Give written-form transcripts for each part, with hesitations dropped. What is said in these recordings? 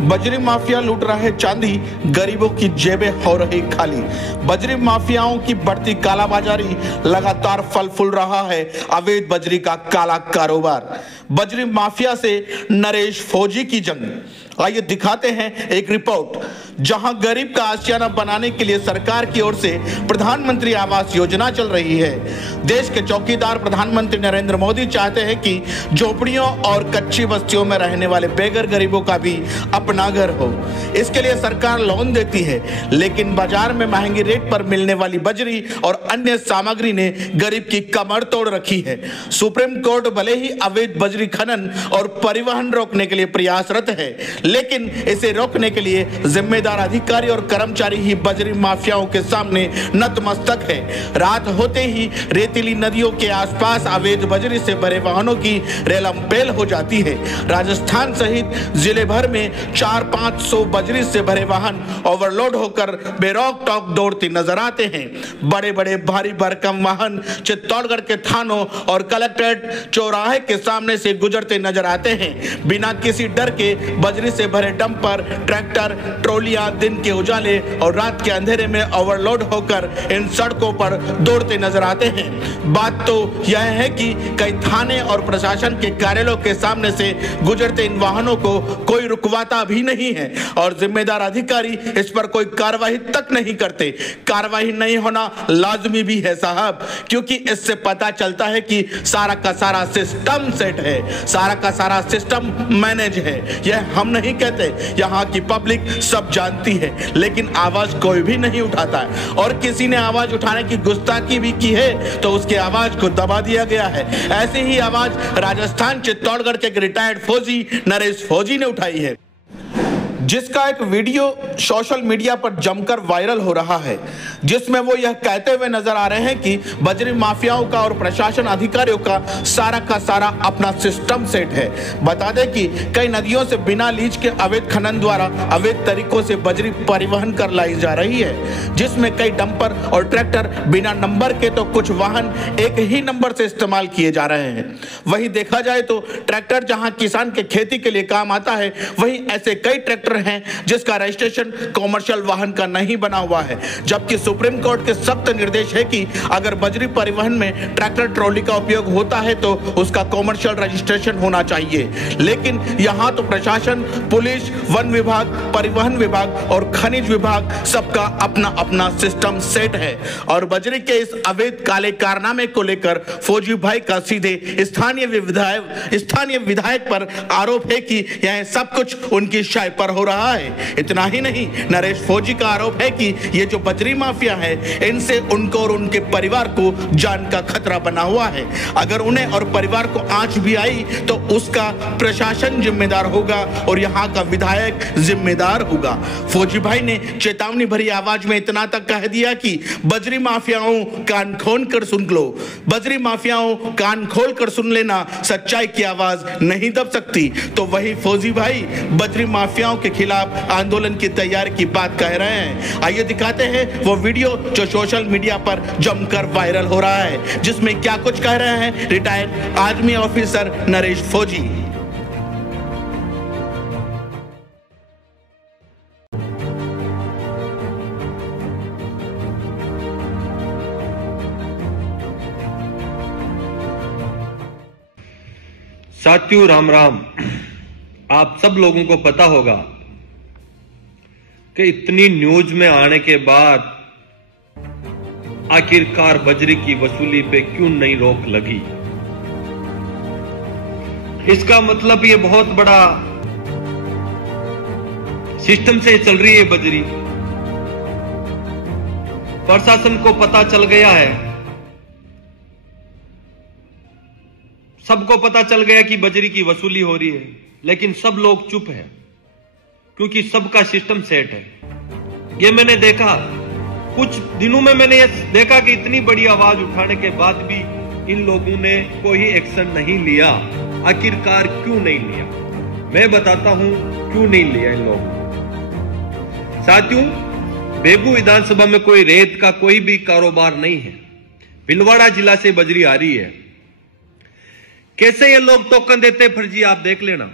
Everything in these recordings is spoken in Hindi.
बजरी माफिया लूट रहे चांदी, गरीबों की जेबें हो रही खाली। बजरी माफियाओं की बढ़ती कालाबाजारी, लगातार फल फूल रहा है अवैध बजरी का काला कारोबार। बजरी माफिया से नरेश फौजी की जंग। आइए दिखाते हैं एक रिपोर्ट, जहां गरीब का आशियाना बनाने के लिए सरकार की ओर से प्रधानमंत्री आवास योजना चल रही है। देश के चौकीदार प्रधानमंत्री नरेंद्र मोदी चाहते हैं कि झोपड़ियों और कच्ची बस्तियों में रहने वाले बेघर गरीबों का भी अपना घर हो। इसके लिए सरकार लोन देती है, लेकिन बाजार में महंगी रेट पर मिलने वाली बजरी और अन्य सामग्री ने गरीब की कमर तोड़ रखी है। सुप्रीम कोर्ट भले ही अवैध बजरी खनन और परिवहन रोकने के लिए प्रयासरत है, लेकिन इसे रोकने के लिए जिम्मेदार अधिकारी और कर्मचारी ही बजरी माफियाओं के सामने नतमस्तक है। रात होते ही रेतीली नदियों के आसपास अवैध बजरी से भरे वाहनों की रेलमपेल हो जाती है। राजस्थान सहित जिले भर में 400-500 बजरी से भरे वाहन ओवरलोड होकर बेरोक टोक दौड़ते नजर आते हैं। बड़े बड़े भारी भरकम वाहन चित्तौड़गढ़ के थानों और कलेक्ट्रेट चौराहे के सामने से गुजरते नजर आते हैं। बिना किसी डर के बजरी से भरे डंपर, ट्रैक्टर, ट्रॉलियां दिन के उजाले और रात के अंधेरे में ओवरलोड होकर इन सड़कों पर दौड़ते नजर आते हैं। बात तो यह है कि कई थाने और प्रशासन के कार्यालयों के सामने से गुजरते इन वाहनों को कोई रुकवाता भी नहीं है और जिम्मेदार अधिकारी इस पर कोई कार्रवाई तक नहीं करते। कार्रवाई नहीं होना लाजमी भी है साहब, क्योंकि इससे पता चलता है कि सारा का सारा सिस्टम सेट है, सारा का सारा सिस्टम मैनेज है। यह हम नहीं कहते, यहाँ की पब्लिक सब जानती है, लेकिन आवाज कोई भी नहीं उठाता है। और किसी ने आवाज उठाने की गुस्ताखी भी की है तो उसके आवाज को दबा दिया गया है। ऐसी ही आवाज राजस्थान चित्तौड़गढ़ के रिटायर्ड फौजी नरेश फौजी ने उठाई है, जिसका एक वीडियो सोशल मीडिया पर जमकर वायरल हो रहा है, जिसमें वो यह कहते हुए नजर आ रहे हैं कि बजरी माफियाओं का और प्रशासन अधिकारियों का सारा अपना सिस्टम सेट है। बता दें कि कई नदियों से बिना लीज के अवैध खनन द्वारा अवैध तरीकों से बजरी परिवहन कर लाई जा रही है, जिसमें कई डंपर और ट्रैक्टर बिना नंबर के तो कुछ वाहन एक ही नंबर से इस्तेमाल किए जा रहे हैं। वहीं देखा जाए तो ट्रैक्टर जहां किसान के खेती के लिए काम आता है, वहीं ऐसे कई ट्रैक्टर हैं जिसका रजिस्ट्रेशन कॉमर्शियल वाहन का नहीं बना हुआ है। जबकि सुप्रीम कोर्ट के सख्त निर्देश है कि अगर बजरी परिवहन में ट्रैक्टर ट्रॉली का उपयोग होता है तो उसका कॉमर्शियल रजिस्ट्रेशन होना चाहिए। लेकिन यहां तो प्रशासन, पुलिस, वन विभाग, परिवहन विभाग और खनिज विभाग सबका अपना अपना सिस्टम सेट है। और बजरी के इस अवैध काले कारनामे को लेकर फौजी भाई का सीधे स्थानीय विधायक पर आरोप है कि यह सब कुछ उनकी शाय पर हो रहा है। इतना ही नहीं, नरेश फौजी का आरोप है कि ये जो बजरी माफिया है, इनसे उनको और उनके परिवार को जान का खतरा बना हुआ है। अगर उन्हें और परिवार को आंच भी आई तो उसका प्रशासन जिम्मेदार होगा और यहाँ का विधायक जिम्मेदार होगा। फौजी भाई ने चेतावनी भरी आवाज में इतना तक कह दिया कि बजरी माफियाओं कान खोल कर सुन लो, बजरी माफियाओं कान खोल कर सुन लेना, सच्चाई की आवाज नहीं दब सकती। तो वही फौजी भाई बजरी माफियाओं के खिलाफ आंदोलन की तैयारी की बात कह रहे हैं। आइए दिखाते हैं वो वीडियो जो सोशल मीडिया पर जमकर वायरल हो रहा है, जिसमें क्या कुछ कह रहे हैं रिटायर्ड आर्मी ऑफिसर नरेश फौजी। साथियों राम राम। आप सब लोगों को पता होगा कि इतनी न्यूज में आने के बाद आखिरकार बजरी की वसूली पे क्यों नहीं रोक लगी। इसका मतलब ये बहुत बड़ा सिस्टम से चल रही है बजरी। प्रशासन को पता चल गया है, सबको पता चल गया कि बजरी की वसूली हो रही है, लेकिन सब लोग चुप हैं क्योंकि सबका सिस्टम सेट है। ये मैंने देखा, कुछ दिनों में मैंने ये देखा कि इतनी बड़ी आवाज उठाने के बाद भी इन लोगों ने कोई एक्शन नहीं लिया। आखिरकार क्यों नहीं लिया, मैं बताता हूं क्यों नहीं लिया इन लोगों ने। साथियों, बेगू विधानसभा में कोई रेत का कोई भी कारोबार नहीं है। भिलवाड़ा जिला से बजरी आ रही है। कैसे ये लोग टोकन देते फर्जी, आप देख लेना।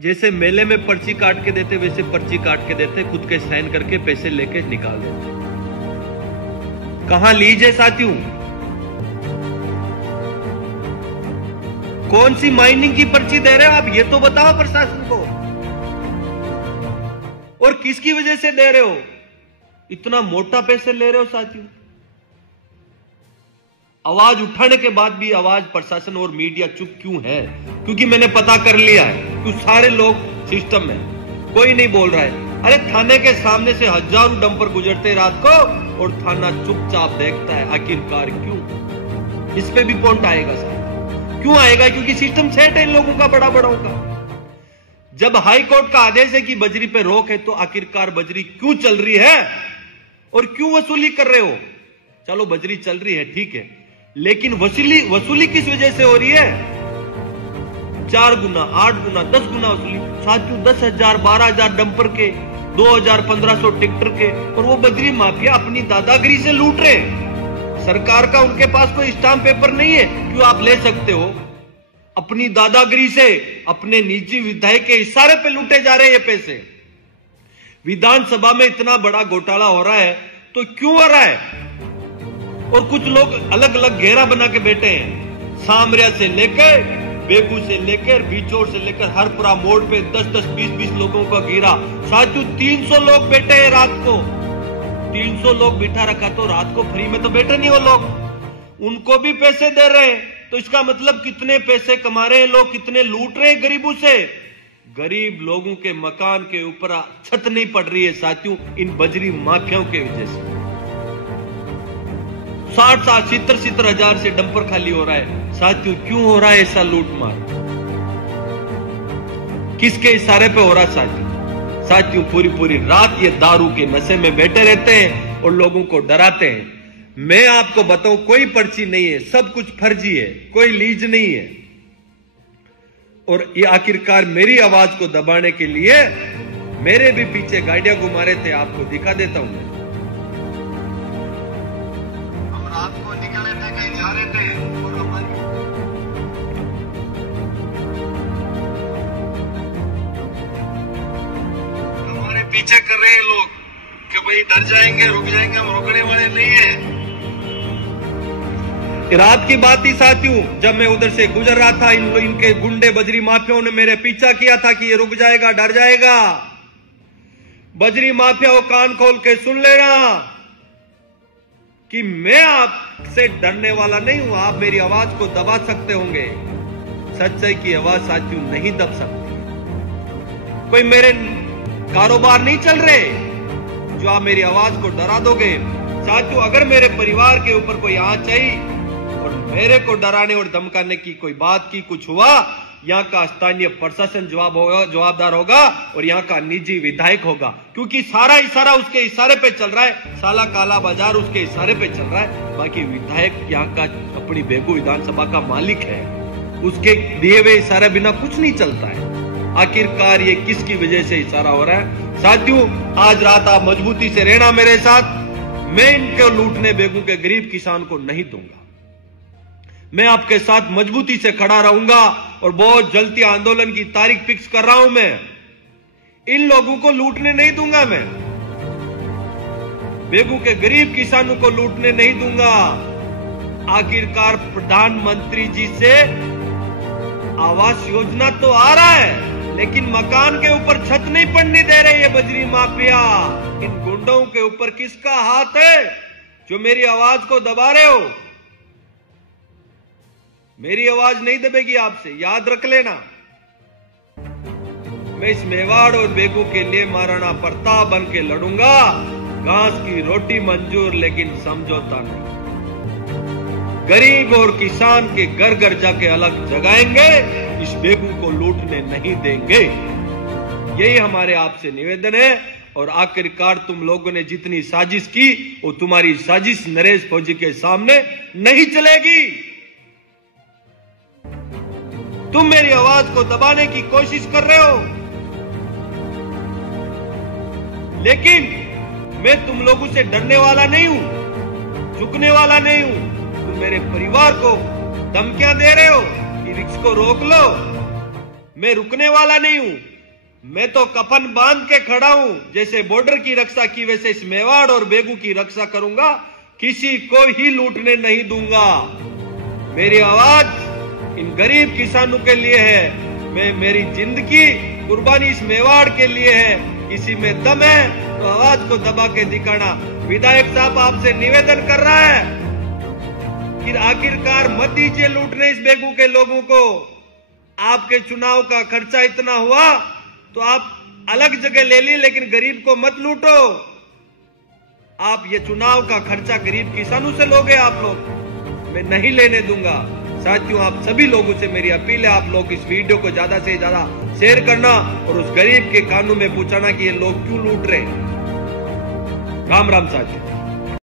जैसे मेले में पर्ची काट के देते वैसे पर्ची काट के देते, खुद के साइन करके पैसे लेके निकाल देते। कहां लीजिए साथियों? कौन सी माइनिंग की पर्ची दे रहे हो आप, ये तो बताओ प्रशासन को। और किसकी वजह से दे रहे हो? इतना मोटा पैसे ले रहे हो साथियों। आवाज उठाने के बाद भी आवाज प्रशासन और मीडिया चुप क्यों है? क्योंकि मैंने पता कर लिया है कि सारे लोग सिस्टम में, कोई नहीं बोल रहा है। अरे थाने के सामने से हजारों डंपर गुजरते रात को और थाना चुपचाप देखता है, आखिरकार क्यों? इस पे भी पॉइंट आएगा सर, क्यों आएगा? क्योंकि सिस्टम सेट है इन लोगों का, बड़ा बड़ों का। जब हाई कोर्ट का आदेश है कि बजरी पे रोक है, तो आखिरकार बजरी क्यों चल रही है और क्यों वसूली कर रहे हो? चलो बजरी चल रही है ठीक है, लेकिन वसूली किस वजह से हो रही है? 4 गुना, 8 गुना, 10 गुना वसूली। साथियों 10,000, 12,000 डंपर के, 2,000, 1,500 ट्रैक्टर के, और वो बजरी माफिया अपनी दादागिरी से लूट रहे। सरकार का उनके पास कोई स्टाम्प पेपर नहीं है, क्यों आप ले सकते हो? अपनी दादागिरी से अपने निजी विधायक के इशारे पे लूटे जा रहे हैं ये पैसे। विधानसभा में इतना बड़ा घोटाला हो रहा है तो क्यों हो रहा है? और कुछ लोग अलग अलग घेरा बना के बैठे हैं, सामरिया से लेकर, बेगू से लेकर, बिचौर से लेकर, हरपुरा मोड़ पे 10-10, 20-20 लोगों का घेरा। साथियों 300 लोग बैठे हैं रात को, 300 लोग बिठा रखा, तो रात को फ्री में तो बैठे नहीं वो लोग, उनको भी पैसे दे रहे हैं। तो इसका मतलब कितने पैसे कमा रहे हैं लोग, कितने लूट रहे हैं गरीबों से। गरीब लोगों के मकान के ऊपर छत नहीं पड़ रही है साथियों, इन बजरी माफियाओं के वजह से। 60-60, 70-70 हजार से डंपर खाली हो रहा है साथियों। क्यों हो रहा है ऐसा लूटमार? किसके इशारे पे हो रहा है साथियों? पूरी रात ये दारू के नशे में बैठे रहते हैं और लोगों को डराते हैं। मैं आपको बताऊं, कोई पर्ची नहीं है, सब कुछ फर्जी है, कोई लीज नहीं है। और ये आखिरकार मेरी आवाज को दबाने के लिए मेरे भी पीछे गाड़ियां घुमा रहे थे, आपको दिखा देता हूं मैं। हम रात को निकले थे, कहीं जा रहे थे, और हमारे पीछे कर रहे हैं लोग कि भाई डर जाएंगे, रुक जाएंगे। हम रुकने वाले नहीं है। रात की बात ही साथियों, जब मैं उधर से गुजर रहा था, इनके गुंडे बजरी माफियाओं ने मेरे पीछा किया था कि ये रुक जाएगा, डर जाएगा। बजरी माफिया वो कान खोल के सुन लेना कि मैं आपसे डरने वाला नहीं हूं। आप मेरी आवाज को दबा सकते होंगे, सच्चाई की आवाज साथियों नहीं दब सकती। कोई मेरे कारोबार नहीं चल रहे जो आप मेरी आवाज को डरा दोगे। साथियों अगर मेरे परिवार के ऊपर कोई आंच आई और मेरे को डराने और धमकाने की कोई बात की, कुछ हुआ, यहाँ का स्थानीय प्रशासन जवाबदार होगा और यहाँ का निजी विधायक होगा, क्योंकि सारा इशारा उसके इशारे पे चल रहा है। साला काला बाजार उसके इशारे पे चल रहा है। बाकी विधायक यहाँ का अपनी बेगू विधानसभा का मालिक है, उसके दिए हुए इशारे बिना कुछ नहीं चलता है। आखिरकार ये किसकी वजह से इशारा हो रहा है? साथियों आज रात आप मजबूती से रहना मेरे साथ। मैं इनको लूटने बेगू के गरीब किसान को नहीं दूंगा। मैं आपके साथ मजबूती से खड़ा रहूंगा और बहुत जल्दी आंदोलन की तारीख फिक्स कर रहा हूं। मैं इन लोगों को लूटने नहीं दूंगा। मैं बेगू के गरीब किसानों को लूटने नहीं दूंगा। आखिरकार प्रधानमंत्री जी से आवास योजना तो आ रहा है, लेकिन मकान के ऊपर छत नहीं पड़ने दे रहे ये बजरी माफिया। इन गुंडों के ऊपर किसका हाथ है जो मेरी आवाज को दबा रहे हो? मेरी आवाज नहीं दबेगी आपसे, याद रख लेना। मैं इस मेवाड़ और बेगू के लिए महाराणा प्रताप बन के लड़ूंगा। घास की रोटी मंजूर, लेकिन समझौता नहीं। गरीब और किसान के घर घर जाके अलग जगाएंगे, इस बेगू को लूटने नहीं देंगे। यही हमारे आपसे निवेदन है। और आखिरकार तुम लोगों ने जितनी साजिश की, वो तुम्हारी साजिश नरेश फौजी के सामने नहीं चलेगी। तुम मेरी आवाज को दबाने की कोशिश कर रहे हो, लेकिन मैं तुम लोगों से डरने वाला नहीं हूं, झुकने वाला नहीं हूं। तुम मेरे परिवार को धमकियां दे रहे हो कि रिक्शा को रोक लो। मैं रुकने वाला नहीं हूं। मैं तो कफन बांध के खड़ा हूं, जैसे बॉर्डर की रक्षा की वैसे इस मेवाड़ और बेगू की रक्षा करूंगा, किसी को ही लूटने नहीं दूंगा। मेरी आवाज इन गरीब किसानों के लिए है, मेरी जिंदगी कुर्बानी इस मेवाड़ के लिए है। किसी में दम है तो आवाज को दबा के दिखाना। विधायक साहब आपसे निवेदन कर रहा है कि आखिरकार मत दीजिए लूटने इस बेगू के लोगों को। आपके चुनाव का खर्चा इतना हुआ तो आप अलग जगह ले ली, लेकिन गरीब को मत लूटो। आप ये चुनाव का खर्चा गरीब किसानों से लोगे आप लोग, मैं नहीं लेने दूंगा। साथियों, आप सभी लोगों से मेरी अपील है, आप लोग इस वीडियो को ज्यादा से ज्यादा शेयर करना और उस गरीब के कानों में पूछाना कि ये लोग क्यों लूट रहे। राम राम साथियों।